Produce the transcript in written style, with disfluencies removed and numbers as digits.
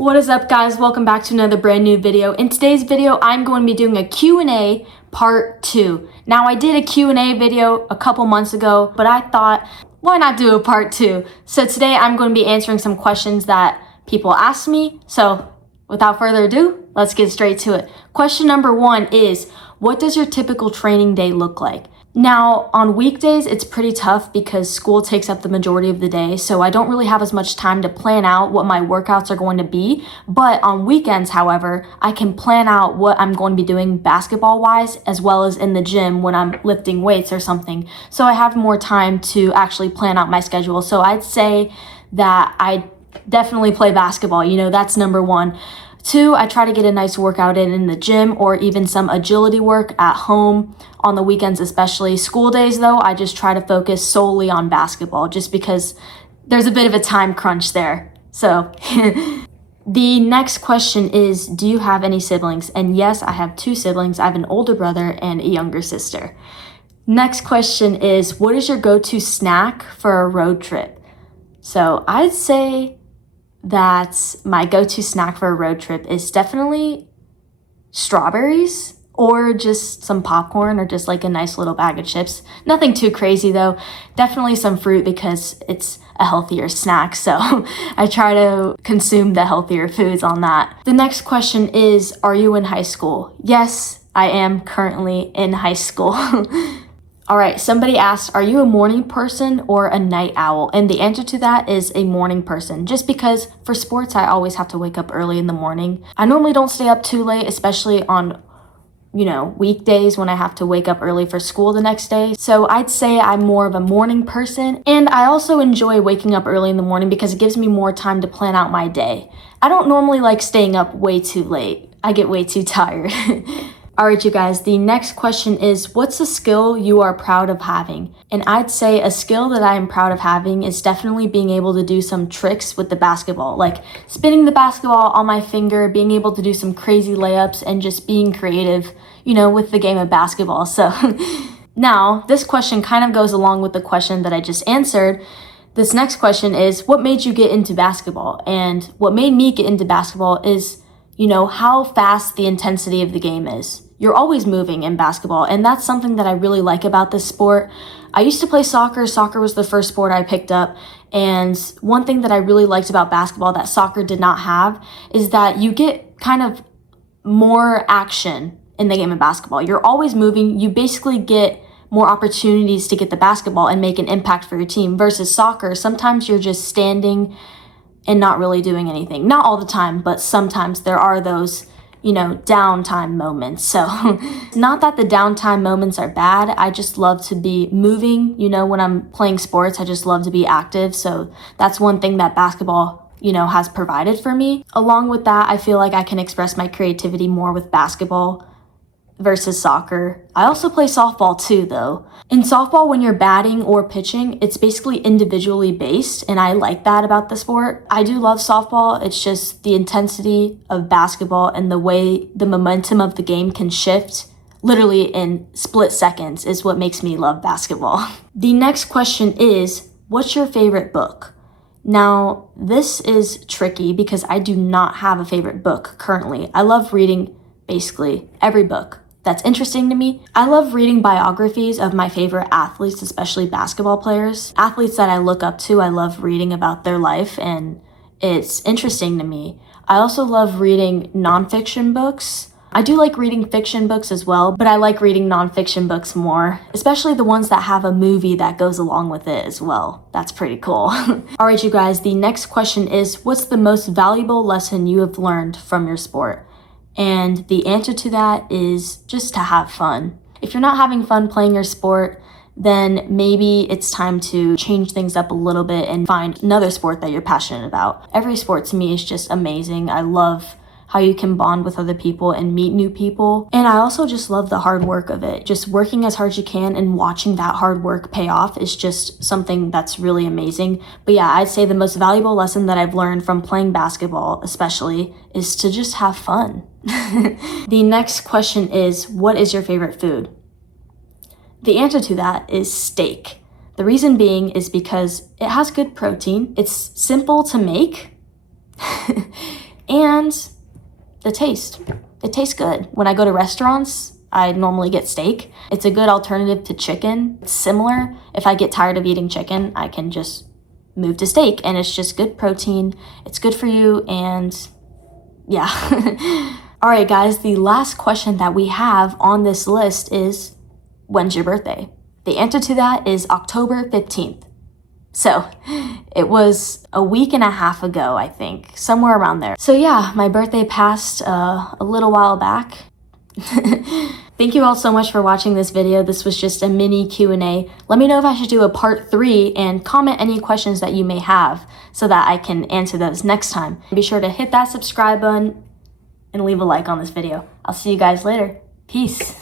What is up, guys? Welcome back to another brand new video. In today's video, I'm going to be doing a Q&A part 2. Now, I did a Q&A video a couple months ago, but I thought, why not do a part 2? So today, I'm going to be answering some questions that people asked me. So without further ado, let's get straight to it. Question number 1 is, what does your typical training day look like? Now, on weekdays, it's pretty tough because school takes up the majority of the day, so I don't really have as much time to plan out what my workouts are going to be. But on weekends, however, I can plan out what I'm going to be doing basketball-wise, as well as in the gym when I'm lifting weights or something. So I have more time to actually plan out my schedule. So I'd say that I definitely play basketball. That's number 1. 2, I try to get a nice workout in the gym or even some agility work at home on the weekends, especially. School days, though, I just try to focus solely on basketball just because there's a bit of a time crunch there. So the next question is, do you have any siblings? And yes, I have 2 siblings. I have an older brother and a younger sister. Next question is, what is your go-to snack for a road trip? So I'd say that my go-to snack for a road trip is definitely strawberries or just some popcorn or just like a nice little bag of chips. Nothing too crazy though. Definitely some fruit because it's a healthier snack, so I try to consume the healthier foods on that. The next question is, are you in high school? Yes, I am currently in high school. All right, somebody asked, are you a morning person or a night owl? And the answer to that is a morning person, just because for sports, I always have to wake up early in the morning. I normally don't stay up too late, especially on, weekdays when I have to wake up early for school the next day. So I'd say I'm more of a morning person. And I also enjoy waking up early in the morning because it gives me more time to plan out my day. I don't normally like staying up way too late. I get way too tired. All right, you guys, the next question is, what's a skill you are proud of having? And I'd say a skill that I am proud of having is definitely being able to do some tricks with the basketball, like spinning the basketball on my finger, being able to do some crazy layups, and just being creative, with the game of basketball. So now, this question kind of goes along with the question that I just answered. This next question is, what made you get into basketball? And what made me get into basketball is, how fast the intensity of the game is. You're always moving in basketball, and that's something that I really like about this sport. I used to play soccer. Soccer was the first sport I picked up, and one thing that I really liked about basketball that soccer did not have is that you get kind of more action in the game of basketball. You're always moving. You basically get more opportunities to get the basketball and make an impact for your team versus soccer. Sometimes you're just standing and not really doing anything. Not all the time, but sometimes there are those downtime moments. So not that the downtime moments are bad. I just love to be moving. When I'm playing sports, I just love to be active. So that's one thing that basketball, has provided for me. Along with that, I feel like I can express my creativity more with basketball versus soccer. I also play softball too, though. In softball, when you're batting or pitching, it's basically individually based, and I like that about the sport. I do love softball. It's just the intensity of basketball and the way the momentum of the game can shift literally in split seconds is what makes me love basketball. The next question is, what's your favorite book? Now, this is tricky because I do not have a favorite book currently. I love reading basically every book that's interesting to me. I love reading biographies of my favorite athletes, especially basketball players. Athletes that I look up to, I love reading about their life, and it's interesting to me. I also love reading nonfiction books. I do like reading fiction books as well, but I like reading nonfiction books more, especially the ones that have a movie that goes along with it as well. That's pretty cool. All right, you guys, the next question is, what's the most valuable lesson you have learned from your sport? And the answer to that is just to have fun. If you're not having fun playing your sport, then maybe it's time to change things up a little bit and find another sport that you're passionate about. Every sport to me is just amazing. I love how you can bond with other people and meet new people. And I also just love the hard work of it. Just working as hard as you can and watching that hard work pay off is just something that's really amazing. But yeah, I'd say the most valuable lesson that I've learned from playing basketball especially is to just have fun. The next question is, what is your favorite food? The answer to that is steak. The reason being is because it has good protein, it's simple to make, and the taste. It tastes good. When I go to restaurants, I normally get steak. It's a good alternative to chicken. It's similar. If I get tired of eating chicken, I can just move to steak, and it's just good protein. It's good for you, and yeah. All right, guys, the last question that we have on this list is, when's your birthday? The answer to that is October 15th. So it was a week and a half ago, I think, somewhere around there. So yeah, my birthday passed a little while back. Thank you all so much for watching this video. This was just a mini Q&A. Let me know if I should do a part 3 and comment any questions that you may have so that I can answer those next time. Be sure to hit that subscribe button and leave a like on this video. I'll see you guys later. Peace.